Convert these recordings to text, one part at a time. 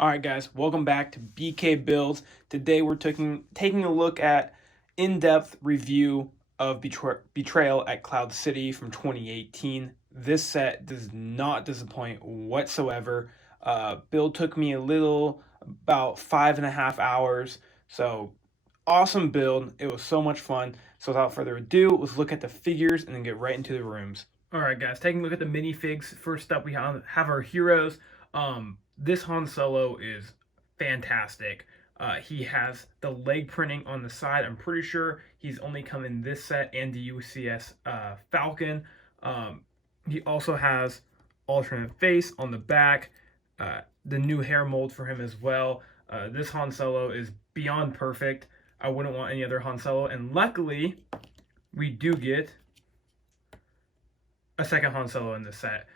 Alright guys, welcome back to BK Builds. Today we're taking a look at in-depth review of Betrayal at Cloud City from 2018. This set does not disappoint whatsoever. Build took me about 5.5 hours, so awesome build. It was so much fun. So without further ado, let's look at the figures and then get right into the rooms. Alright guys, taking a look at the minifigs. First up we have our heroes. This Han Solo is fantastic. He has the leg printing on the side. I'm pretty sure he's only come in this set and the UCS Falcon. He also has alternate face on the back. The new hair mold for him as well. This Han Solo is beyond perfect. I wouldn't want any other Han Solo. And luckily, we do get a second Han Solo in this set.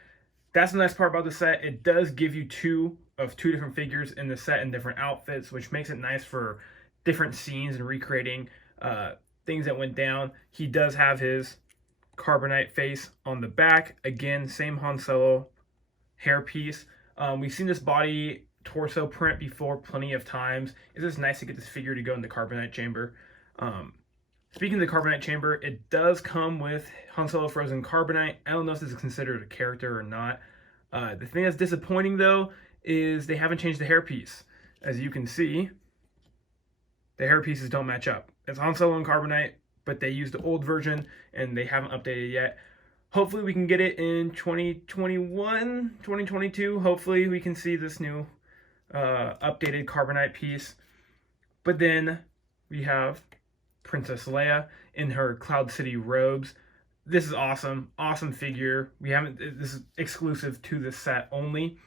That's the nice part about the set. It does give you two different figures in the set in different outfits, which makes it nice for different scenes and recreating things that went down. He does have his Carbonite face on the back. Again, same Han Solo hairpiece. We've seen this body torso print before plenty of times. It's just nice to get this figure to go in the Carbonite Chamber. Speaking of the Carbonite Chamber, it does come with Han Solo Frozen Carbonite. I don't know if this is considered a character or not. The thing that's disappointing, though, is they haven't changed the hairpiece. As you can see, the hairpieces don't match up. It's Han Solo and Carbonite, but they used the old version, and they haven't updated yet. Hopefully we can get it in 2021, 2022. Hopefully we can see this new updated Carbonite piece. But then we have Princess Leia in her Cloud City robes. This is awesome. Awesome figure. This is exclusive to this set only.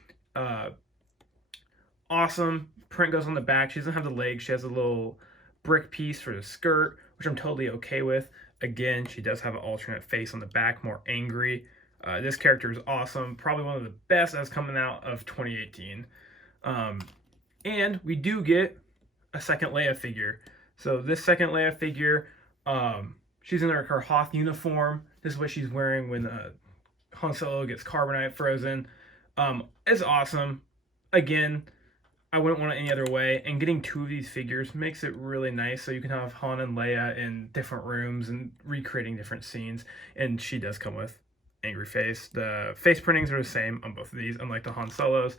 Awesome. Print goes on the back. She doesn't have the legs. She has a little brick piece for the skirt, which I'm totally okay with. Again, she does have an alternate face on the back, more angry. This character is awesome. Probably one of the best that's coming out of 2018. And we do get a second Leia figure. So this second Leia figure, she's in her Hoth uniform. This is what she's wearing when Han Solo gets Carbonite frozen. It's awesome. Again, I wouldn't want it any other way. And getting two of these figures makes it really nice. So you can have Han and Leia in different rooms and recreating different scenes. And she does come with angry face. The face printings are the same on both of these, unlike the Han Solos.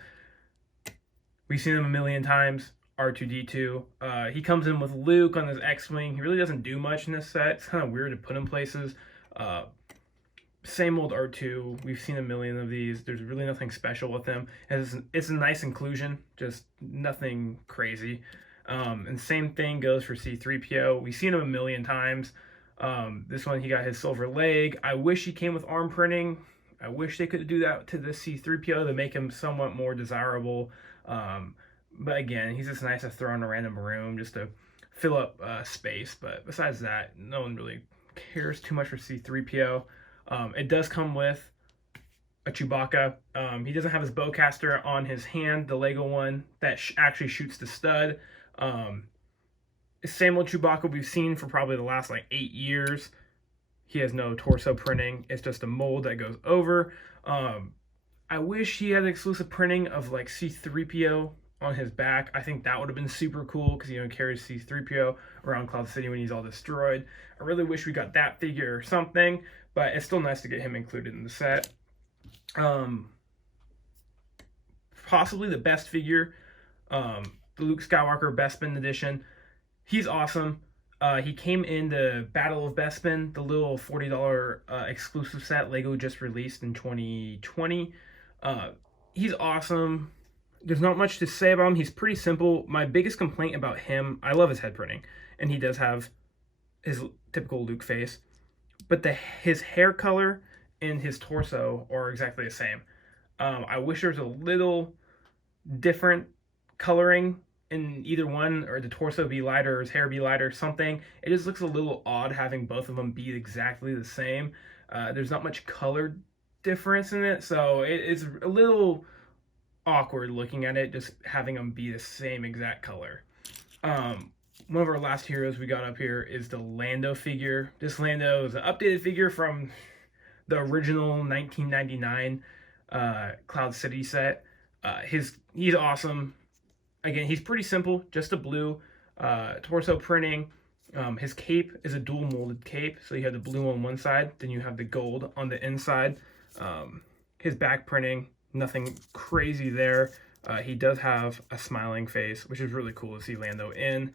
We've seen them a million times. R2D2. He comes in with Luke on his X-Wing. He really doesn't do much in this set. It's kind of weird to put in places. Same old R2. We've seen a million of these. There's really nothing special with him. It's a nice inclusion, just nothing crazy. And same thing goes for C3PO. We've seen him a million times. This one, he got his silver leg. I wish he came with arm printing. I wish they could do that to the C3PO to make him somewhat more desirable. But again, he's just nice to throw in a random room just to fill up space. But besides that, no one really cares too much for C3PO. It does come with a Chewbacca. He doesn't have his bowcaster on his hand, the Lego one that actually shoots the stud. Same old Chewbacca we've seen for probably the last 8 years. He has no torso printing. It's just a mold that goes over. I wish he had exclusive printing of C3PO on his back. I think that would have been super cool because he carries C3PO around Cloud City when he's all destroyed. I really wish we got that figure or something, but it's still nice to get him included in the set. Possibly the best figure, the Luke Skywalker Bespin edition. He's awesome. He came in the Battle of Bespin, the little $40 exclusive set Lego just released in 2020. He's awesome. There's not much to say about him. He's pretty simple. My biggest complaint about him, I love his head printing, and he does have his typical Luke face, but his hair color and his torso are exactly the same. I wish there was a little different coloring in either one, or the torso be lighter or his hair be lighter, something. It just looks a little odd having both of them be exactly the same. There's not much color difference in it, so it's a little awkward looking at it, just having them be the same exact color. One of our last heroes we got up here is the Lando figure. This Lando is an updated figure from the original 1999 Cloud City set. He's awesome. Again, he's pretty simple, just a blue torso printing. His cape is a dual molded cape, so you have the blue on one side, then you have the gold on the inside. His back printing, nothing crazy there. He does have a smiling face, which is really cool to see Lando in.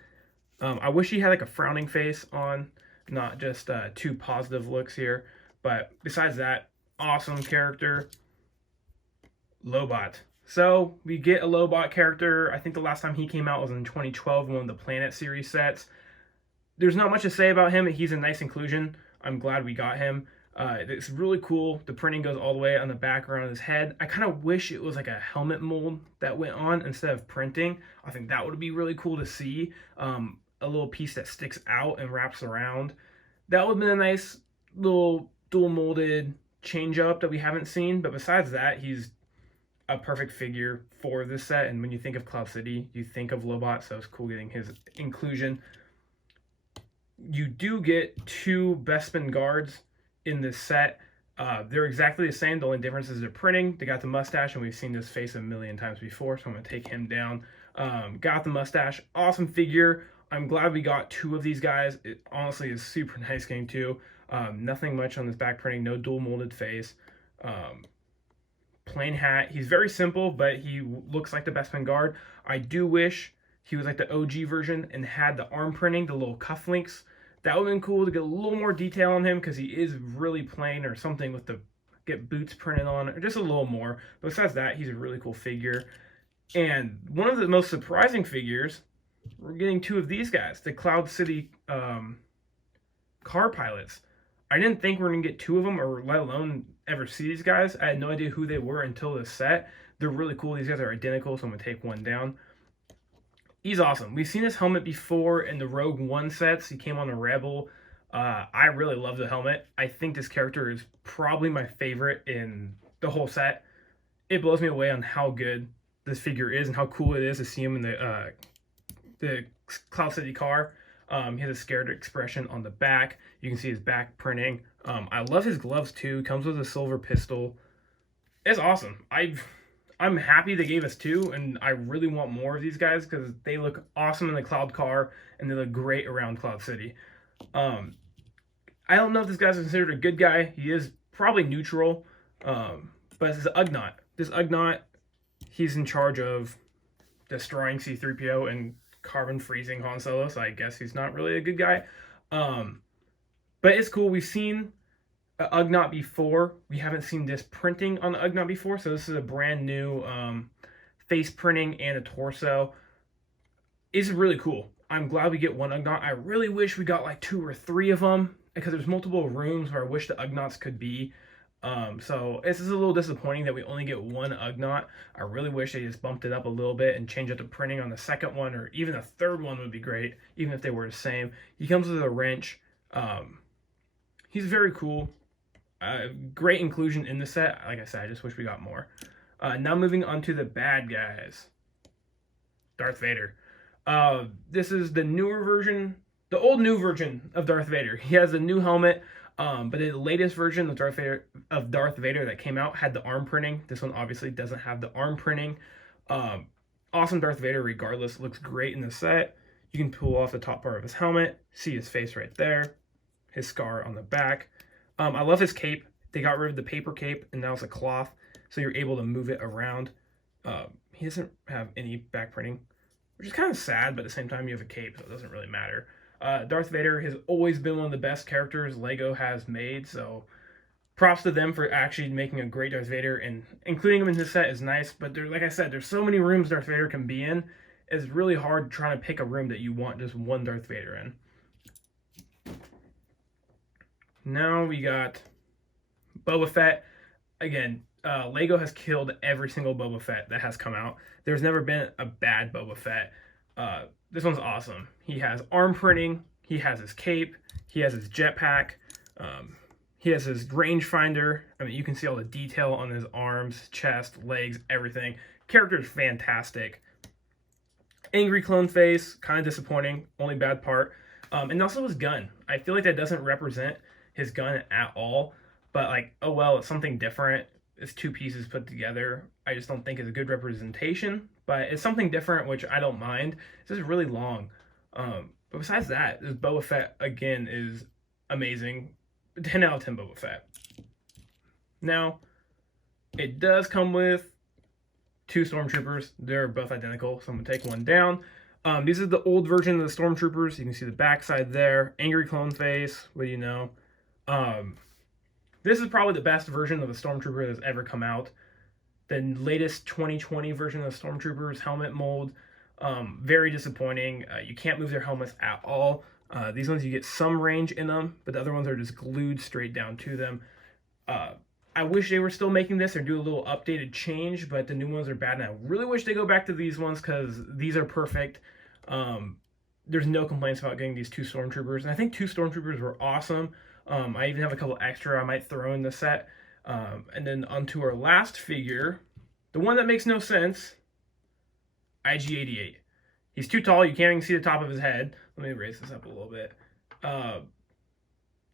I wish he had like a frowning face on, not just two positive looks here. But besides that, awesome character. Lobot. So we get a Lobot character. I think the last time he came out was in 2012 in one of the Planet series sets. There's not much to say about him. He's a nice inclusion. I'm glad we got him. It's really cool. The printing goes all the way on the back around his head. I kind of wish it was like a helmet mold that went on instead of printing. I think that would be really cool to see. A little piece that sticks out and wraps around. That would have been a nice little dual molded change up that we haven't seen. But besides that, he's a perfect figure for this set. And when you think of Cloud City, you think of Lobot. So it's cool getting his inclusion. You do get 2 Bespin Guards in this set. They're exactly the same. The only difference is they're printing. They got the mustache, and we've seen this face a million times before, so I'm going to take him down. Got the mustache. Awesome figure. I'm glad we got 2 of these guys. It honestly is super nice getting 2. Nothing much on this back printing. No dual molded face. Plain hat. He's very simple, but he looks like the Bespin Guard. I do wish he was like the OG version and had the arm printing, the little cufflinks. That would have been cool to get a little more detail on him, because he is really plain, or something with the get boots printed on, or just a little more. But besides that, he's a really cool figure. And one of the most surprising figures, we're getting 2 of these guys, the Cloud City car pilots. I didn't think we were going to get 2 of them, or let alone ever see these guys. I had no idea who they were until this set. They're really cool. These guys are identical, so I'm going to take one down. He's awesome. We've seen his helmet before in the Rogue One sets. He came on the Rebel. I really love the helmet. I think this character is probably my favorite in the whole set. It blows me away on how good this figure is and how cool it is to see him in the Cloud City car. He has a scared expression on the back. You can see his back printing. I love his gloves too. Comes with a silver pistol. It's awesome. I'm happy they gave us 2, and I really want more of these guys because they look awesome in the Cloud car, and they look great around Cloud City. I don't know if this guy's considered a good guy. He is probably neutral, but this is Ugnaught. This Ugnaught, he's in charge of destroying C3PO and carbon freezing Han Solo, so I guess he's not really a good guy. But it's cool. We've seen Ugnaught before. We haven't seen this printing on the Ugnaught before, so this is a brand new face printing and a torso. It's really cool. I'm glad we get one Ugnaught. I really wish we got like 2 or 3 of them, because there's multiple rooms where I wish the Ugnaughts could be. So this is a little disappointing that we only get 1 Ugnaught. I really wish they just bumped it up a little bit and changed up the printing on the second one, or even a third one would be great, even if they were the same. He comes with a wrench. He's very cool. Great inclusion in the set. Like I said, I just wish we got more. Now moving on to the bad guys. Darth Vader. This is the newer version, the old new version of Darth Vader. He has a new helmet, but the latest version of Darth Vader that came out had the arm printing. This one obviously doesn't have the arm printing. Awesome Darth Vader regardless. Looks great in the set. You can pull off the top part of his helmet, see his face right there, his scar on the back. I love his cape. They got rid of the paper cape, and now it's a cloth, so you're able to move it around. He doesn't have any back printing, which is kind of sad, but at the same time, you have a cape, so it doesn't really matter. Darth Vader has always been one of the best characters LEGO has made, so props to them for actually making a great Darth Vader, and including him in this set is nice, but like I said, there's so many rooms Darth Vader can be in. It's really hard trying to pick a room that you want just one Darth Vader in. Now we got Boba Fett. Again, LEGO has killed every single Boba Fett that has come out. There's never been a bad Boba Fett. This one's awesome. He has arm printing. He has his cape. He has his jetpack. He has his rangefinder. I mean, you can see all the detail on his arms, chest, legs, everything. Character is fantastic. Angry clone face, kind of disappointing. Only bad part. And also his gun. I feel like that doesn't represent his gun at all. But like, oh well, it's something different. it's two pieces put together. I just don't think it's a good representation, but it's something different, which I don't mind. This is really long. But besides that, this Boba Fett, again, is amazing. 10 out of 10 Boba Fett. Now, it does come with two Stormtroopers. They're both identical, so I'm going to take one down. These are the old version of the Stormtroopers. You can see the backside there. Angry clone face. What do you know? This is probably the best version of the Stormtrooper that's ever come out. The latest 2020 version of the Stormtroopers helmet mold, very disappointing. You can't move their helmets at all. These ones, you get some range in them, but the other ones are just glued straight down to them. I wish they were still making this or do a little updated change, but the new ones are bad, and I really wish they go back to these ones because these are perfect. There's no complaints about getting these two Stormtroopers, and I think two Stormtroopers were awesome. I even have a couple extra I might throw in the set. And then onto our last figure, the one that makes no sense, IG-88. He's too tall, you can't even see the top of his head. Let me raise this up a little bit.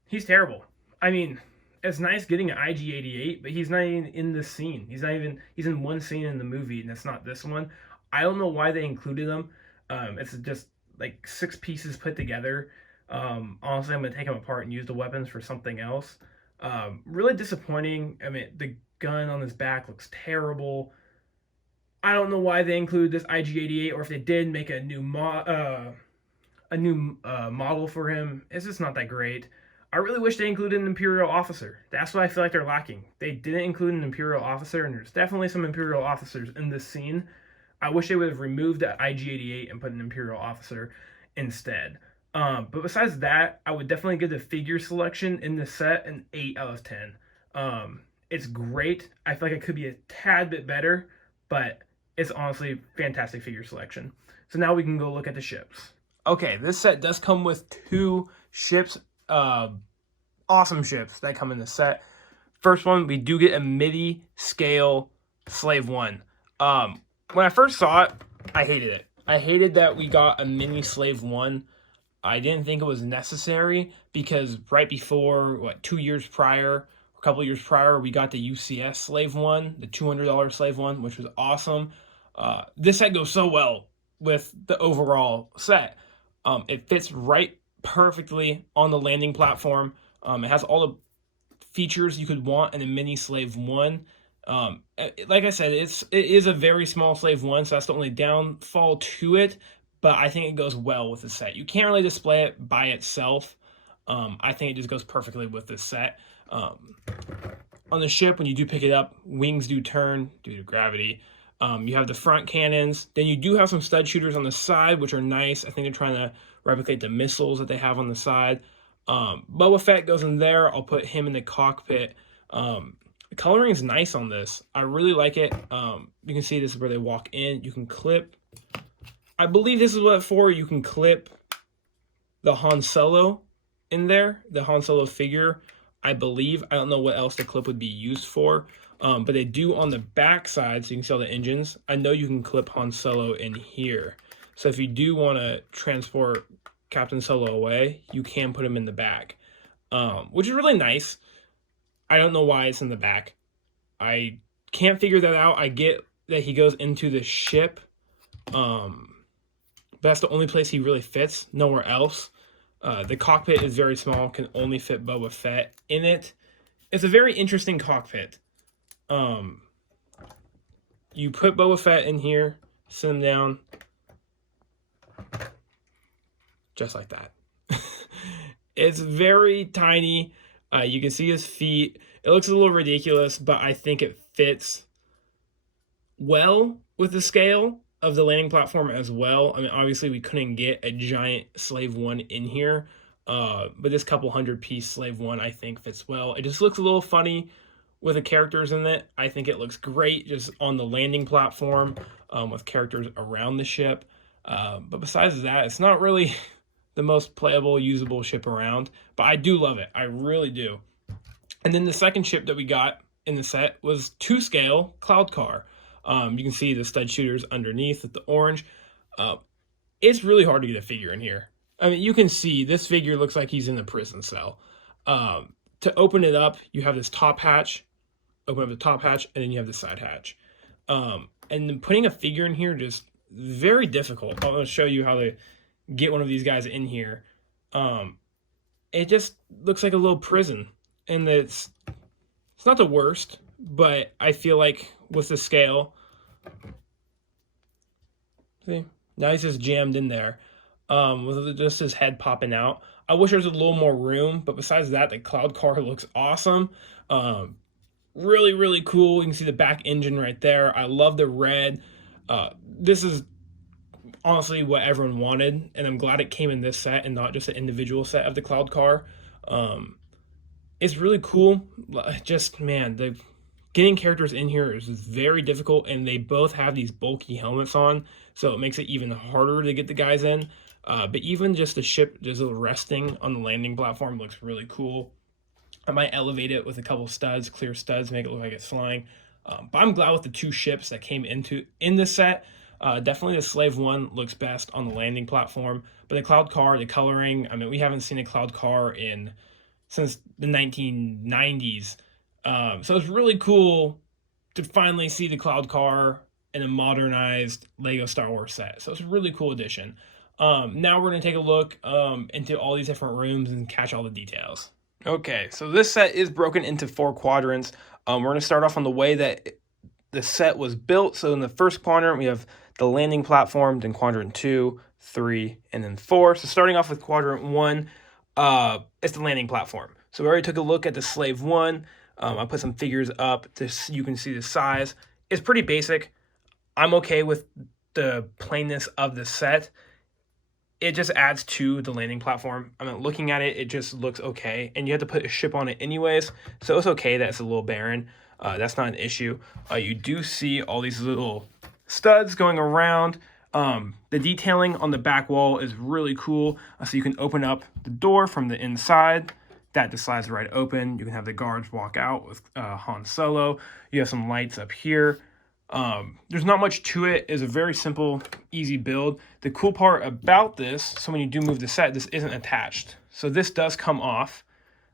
He's terrible. I mean, it's nice getting an IG-88, but he's not even in this scene. He's in one scene in the movie, and it's not this one. I don't know why they included him. It's just like 6 pieces put together. Honestly, I'm going to take him apart and use the weapons for something else. Really disappointing. I mean, the gun on his back looks terrible. I don't know why they included this IG-88, or if they did make a new model for him. It's just not that great. I really wish they included an Imperial officer. That's what I feel like they're lacking. They didn't include an Imperial officer, and there's definitely some Imperial officers in this scene. I wish they would have removed the IG-88 and put an Imperial officer instead. But besides that, I would definitely give the figure selection in this set an 8 out of 10. It's great. I feel like it could be a tad bit better, but it's honestly fantastic figure selection. So now we can go look at the ships. Okay, this set does come with 2 ships, awesome ships that come in the set. First one, we do get a MIDI scale Slave 1. When I first saw it, I hated it. I hated that we got a mini Slave 1. I didn't think it was necessary because right before, 2 years prior, a couple years prior, we got the UCS Slave 1, the $200 Slave 1, which was awesome. This set goes so well with the overall set. It fits right perfectly on the landing platform. It has all the features you could want in a mini Slave 1. Like I said, it is a very small Slave 1, so that's the only downfall to it. But I think it goes well with the set. You can't really display it by itself. I think it just goes perfectly with this set. On the ship, when you do pick it up, wings do turn due to gravity. You have the front cannons. Then you do have some stud shooters on the side, which are nice. I think they're trying to replicate the missiles that they have on the side. Boba Fett goes in there. I'll put him in the cockpit. The coloring is nice on this. I really like it. You can see this is where they walk in. You can clip. I believe this is what for. You can clip the Han Solo in there, the Han Solo figure, I believe. I don't know what else the clip would be used for, but they do on the back side, so you can see all the engines. I know you can clip Han Solo in here. So if you do want to transport Captain Solo away, you can put him in the back, which is really nice. I don't know why it's in the back. I can't figure that out. I get that he goes into the ship, but that's the only place he really fits, nowhere else. The cockpit is very small, can only fit Boba Fett in it. It's a very interesting cockpit. You put Boba Fett in here, sit him down, just like that. It's very tiny. You can see his feet. It looks a little ridiculous, but I think it fits well with the scale of the landing platform as well. I mean, obviously we couldn't get a giant Slave 1 in here, but this couple 100-piece Slave 1 I think fits well. It just looks a little funny with the characters in it. I think it looks great just on the landing platform with characters around the ship. But besides that, it's not really the most playable, usable ship around, but I do love it. I really do. And then the second ship that we got in the set was 2-scale Cloud Car. You can see the stud shooters underneath with the orange. It's really hard to get a figure in here. I mean, you can see this figure looks like he's in a prison cell. To open it up, you have this top hatch. open up the top hatch, and then you have the side hatch. And then putting a figure in here just very difficult. I'm going to show you how to get one of these guys in here. It just looks like a little prison, and it's not the worst, but I feel like with the scale, see, now he's just jammed in there, with just his head popping out. I wish there was a little more room, but besides that, the cloud car looks awesome. Really, really cool. You can see the back engine right there. I love the red. This is honestly what everyone wanted, and I'm glad it came in this set and not just an individual set of the cloud car. It's really cool. Just, man, the getting characters in here is very difficult, and they both have these bulky helmets on, so it makes it even harder to get the guys in. But even just the ship just resting on the landing platform looks really cool. I might elevate it with a couple studs, clear studs, make it look like it's flying. But I'm glad with the 2 ships that came in this set. Definitely the Slave 1 looks best on the landing platform. But the cloud car, the coloring, I mean, we haven't seen a cloud car since the 1990s. So it's really cool to finally see the cloud car in a modernized Lego Star Wars set. So it's a really cool addition. Now we're going to take a look into all these different rooms and catch all the details. Okay, so this set is broken into 4 quadrants. We're going to start off on the way that the set was built. So in the first quadrant, we have the landing platform, then quadrant 2, 3, and then 4. So starting off with quadrant 1, it's the landing platform. So we already took a look at the Slave 1. I put some figures up so you can see the size. It's pretty basic. I'm okay with the plainness of the set. It just adds to the landing platform. I mean, looking at it, it just looks okay. And you have to put a ship on it anyways, so it's okay that it's a little barren. That's not an issue. You do see all these little studs going around. The detailing on the back wall is really cool. So you can open up the door from the inside. That just slides right open. You can have the guards walk out with Han Solo. You have some lights up here. There's not much to it. It's a very simple, easy build. The cool part about this, so when you do move the set, this isn't attached. So this does come off,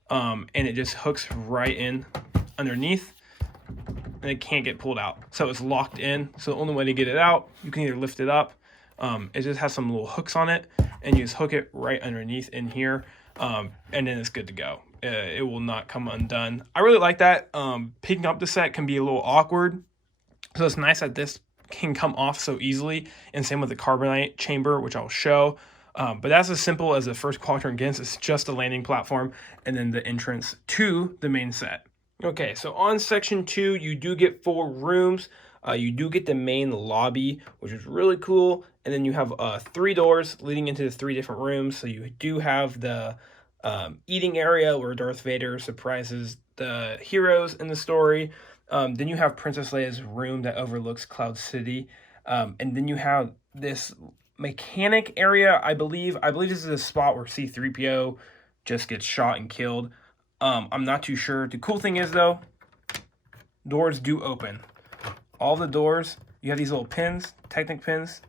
and it just hooks right in underneath, and it can't get pulled out. So it's locked in. So the only way to get it out, you can either lift it up. It just has some little hooks on it, and you just hook it right underneath in here, and then it's good to go. It will not come undone. I really like that. Picking up the set can be a little awkward. So it's nice that this can come off so easily, and same with the Carbonite Chamber, which I'll show. But that's as simple as the first quadrant gets. It's just a landing platform and then the entrance to the main set. Okay, so on section 2, you do get 4 rooms. You do get the main lobby, which is really cool. And then you have 3 doors leading into the 3 different rooms. So you do have the eating area where Darth Vader surprises the heroes in the story. Then you have Princess Leia's room that overlooks Cloud City. And then you have this mechanic area, I believe. I believe this is a spot where C3PO just gets shot and killed. I'm not too sure. The cool thing is, though, doors do open. All the doors, you have these little pins, Technic pins.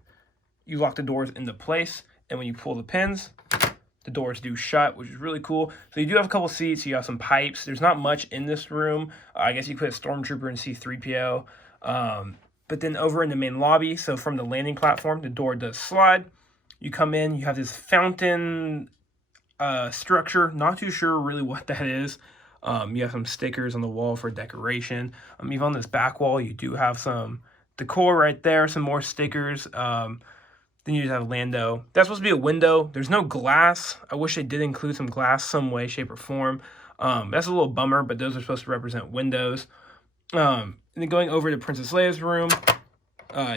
You lock the doors into place, and when you pull the pins, the doors do shut, which is really cool. So you do have a couple seats. You have some pipes. There's not much in this room. I guess you put a Stormtrooper and C3PO. But then over in the main lobby, so from the landing platform, the door does slide. You come in. You have this fountain structure. Not too sure really what that is. You have some stickers on the wall for decoration. Even on this back wall, you do have some decor right there. Some more stickers. Then you just have Lando. That's supposed to be a window. There's no glass. I wish they did include some glass some way, shape, or form. That's a little bummer, but those are supposed to represent windows. And then going over to Princess Leia's room,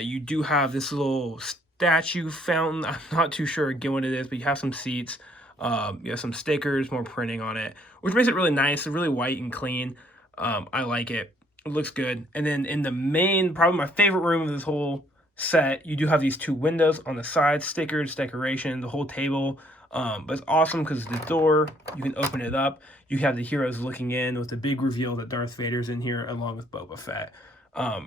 you do have this little statue fountain. I'm not too sure again what it is, but you have some seats. You have some stickers, more printing on it, which makes it really nice. It's really white and clean. I like it. It looks good. And then in the main, probably my favorite room of this whole set, you do have these 2 windows on the side, stickers, decoration, the whole table. But it's awesome because the door, you can open it up. You have the heroes looking in with the big reveal that Darth Vader's in here along with Boba Fett.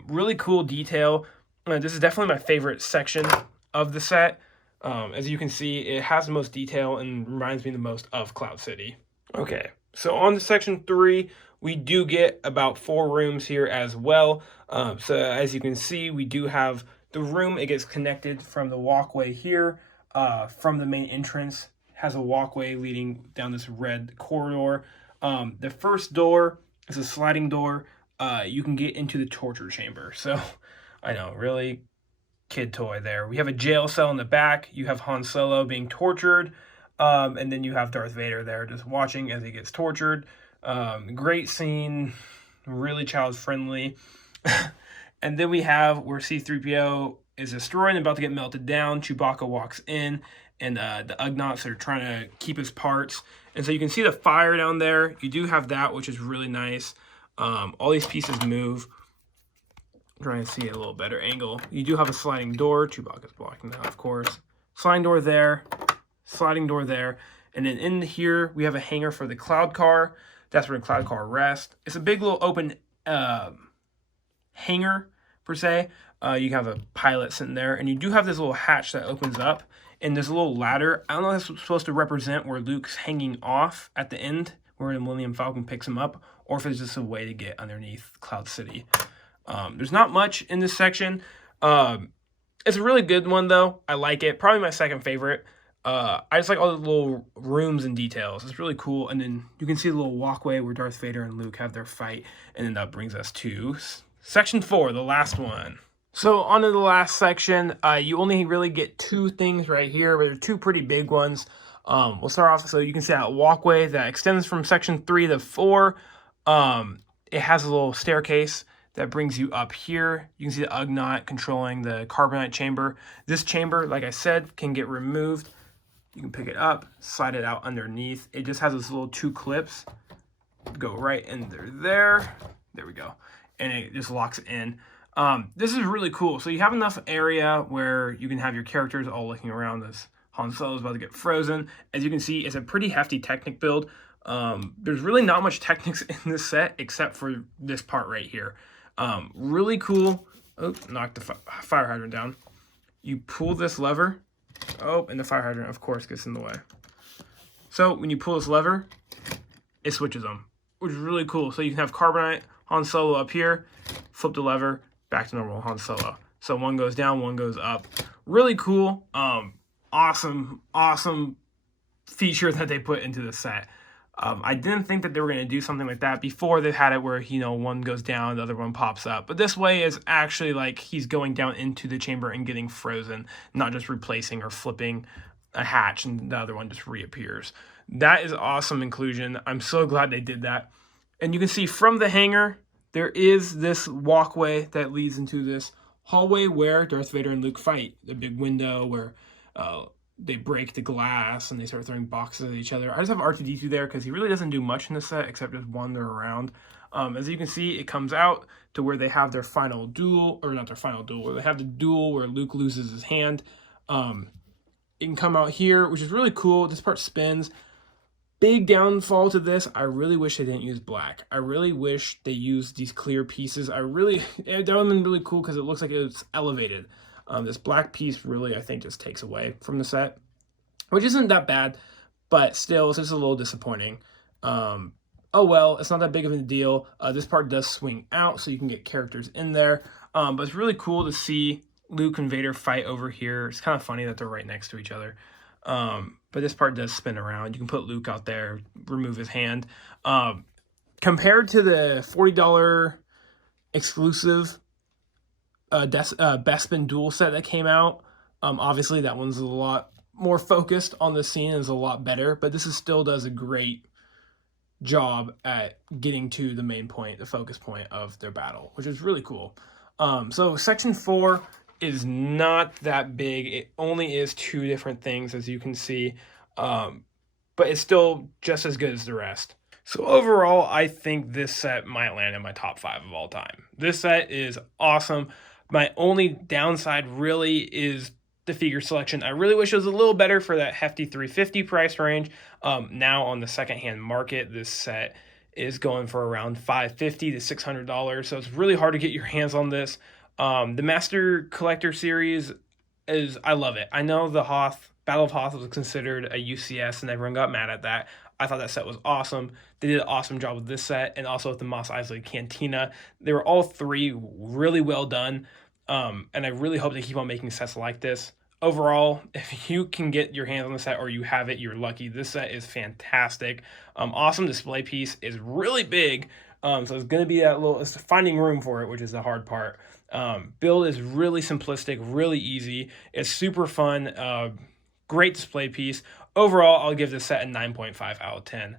Really cool detail. This is definitely my favorite section of the set. As you can see, it has the most detail and reminds me the most of Cloud City. Okay, So on to section 3, we do get about 4 rooms here as well. So as you can see, we do have the room. It gets connected from the walkway here, from the main entrance. Has a walkway leading down this red corridor. The first door is a sliding door. You can get into the torture chamber. So I know, really kid toy there. We have a jail cell in the back. You have Han Solo being tortured. And then you have Darth Vader there just watching as he gets tortured. Great scene, really child friendly. And then we have where C3PO is destroyed and about to get melted down. Chewbacca walks in, and the Ugnaughts are trying to keep his parts. And so you can see the fire down there. You do have that, which is really nice. All these pieces move. I'm trying to see a little better angle. You do have a sliding door. Chewbacca's blocking that, of course. Sliding door there. Sliding door there. And then in here, we have a hangar for the cloud car. That's where the cloud car rests. It's a big little open hangar, per se. You have a pilot sitting there. And you do have this little hatch that opens up. And there's a little ladder. I don't know if it's supposed to represent where Luke's hanging off at the end, where the Millennium Falcon picks him up, or if it's just a way to get underneath Cloud City. There's not much in this section. It's a really good one, though. I like it. Probably my second favorite. I just like all the little rooms and details. It's really cool. And then you can see the little walkway where Darth Vader and Luke have their fight. And then that brings us to section 4, the last one. So on to the last section. You only really get 2 things right here, but they're 2 pretty big ones. We'll start off, so you can see that walkway that extends from section 3 to 4. It has a little staircase that brings you up here. You can see the Ugnaught controlling the Carbonite Chamber. This chamber, like I said, can get removed. You can pick it up, slide it out underneath. It just has this little 2 clips. Go right in there. There we go. And it just locks it in. This is really cool. So you have enough area where you can have your characters all looking around as Han Solo is about to get frozen. As you can see, it's a pretty hefty Technic build. There's really not much Technics in this set except for this part right here. Really cool. Oh, knocked the fire hydrant down. You pull this lever. Oh, and the fire hydrant, of course, gets in the way. So when you pull this lever, it switches them, which is really cool. So you can have Carbonite Han Solo up here, flip the lever, back to normal Han Solo. So one goes down, one goes up. Really cool. Awesome feature that they put into the set. I didn't think that they were going to do something like that before. They've had it where, you know, one goes down, the other one pops up. But this way is actually like he's going down into the chamber and getting frozen, not just replacing or flipping a hatch and the other one just reappears. That is awesome inclusion. I'm so glad they did that. And you can see from the hangar, there is this walkway that leads into this hallway where Darth Vader and Luke fight. The big window where they break the glass and they start throwing boxes at each other. I just have R2D2 there because he really doesn't do much in this set except just wander around. As you can see, it comes out to where they have their final duel, or not their final duel, where they have the duel where Luke loses his hand. It can come out here, which is really cool. This part spins. Big downfall to this, I really wish they didn't use black. I really wish they used these clear pieces. That would have been really cool because it looks like it's elevated. This black piece really, I think, just takes away from the set, which isn't that bad, but still, it's just a little disappointing. Oh well, it's not that big of a deal. This part does swing out, so you can get characters in there, but it's really cool to see Luke and Vader fight over here. It's kind of funny that they're right next to each other, but this part does spin around. You can put Luke out there, remove his hand. Compared to the $40 exclusive Bespin duel set that came out, obviously that one's a lot more focused on the scene and is a lot better, but this still does a great job at getting to the main point, the focus point of their battle, which is really cool. So section 4 is not that big. It only is 2 different things, as you can see, but it's still just as good as the rest. So overall, I think this set might land in my top 5 of all time. This set is awesome. My only downside really is the figure selection. I really wish it was a little better for that hefty $350 price range. Now on the secondhand market, this set is going for around $550 to $600. So it's really hard to get your hands on this. The Master Collector series I love it. I know the Hoth Battle of Hoth was considered a UCS, and everyone got mad at that. I thought that set was awesome. They did an awesome job with this set, and also with the Mos Eisley Cantina. They were all three really well done, and I really hope they keep on making sets like this. Overall, if you can get your hands on the set or you have it, you're lucky. This set is fantastic. Awesome display piece, is really big. So it's going to be that little, it's finding room for it, which is the hard part. Build is really simplistic, really easy. It's super fun. Great display piece. Overall, I'll give this set a 9.5 out of 10.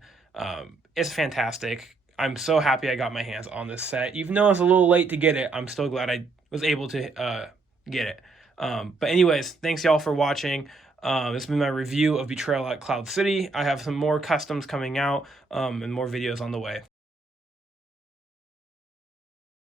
It's fantastic. I'm so happy I got my hands on this set. Even though it's a little late to get it, I'm still glad I was able to get it. But anyways, thanks y'all for watching. This has been my review of Betrayal at Cloud City. I have some more customs coming out and more videos on the way.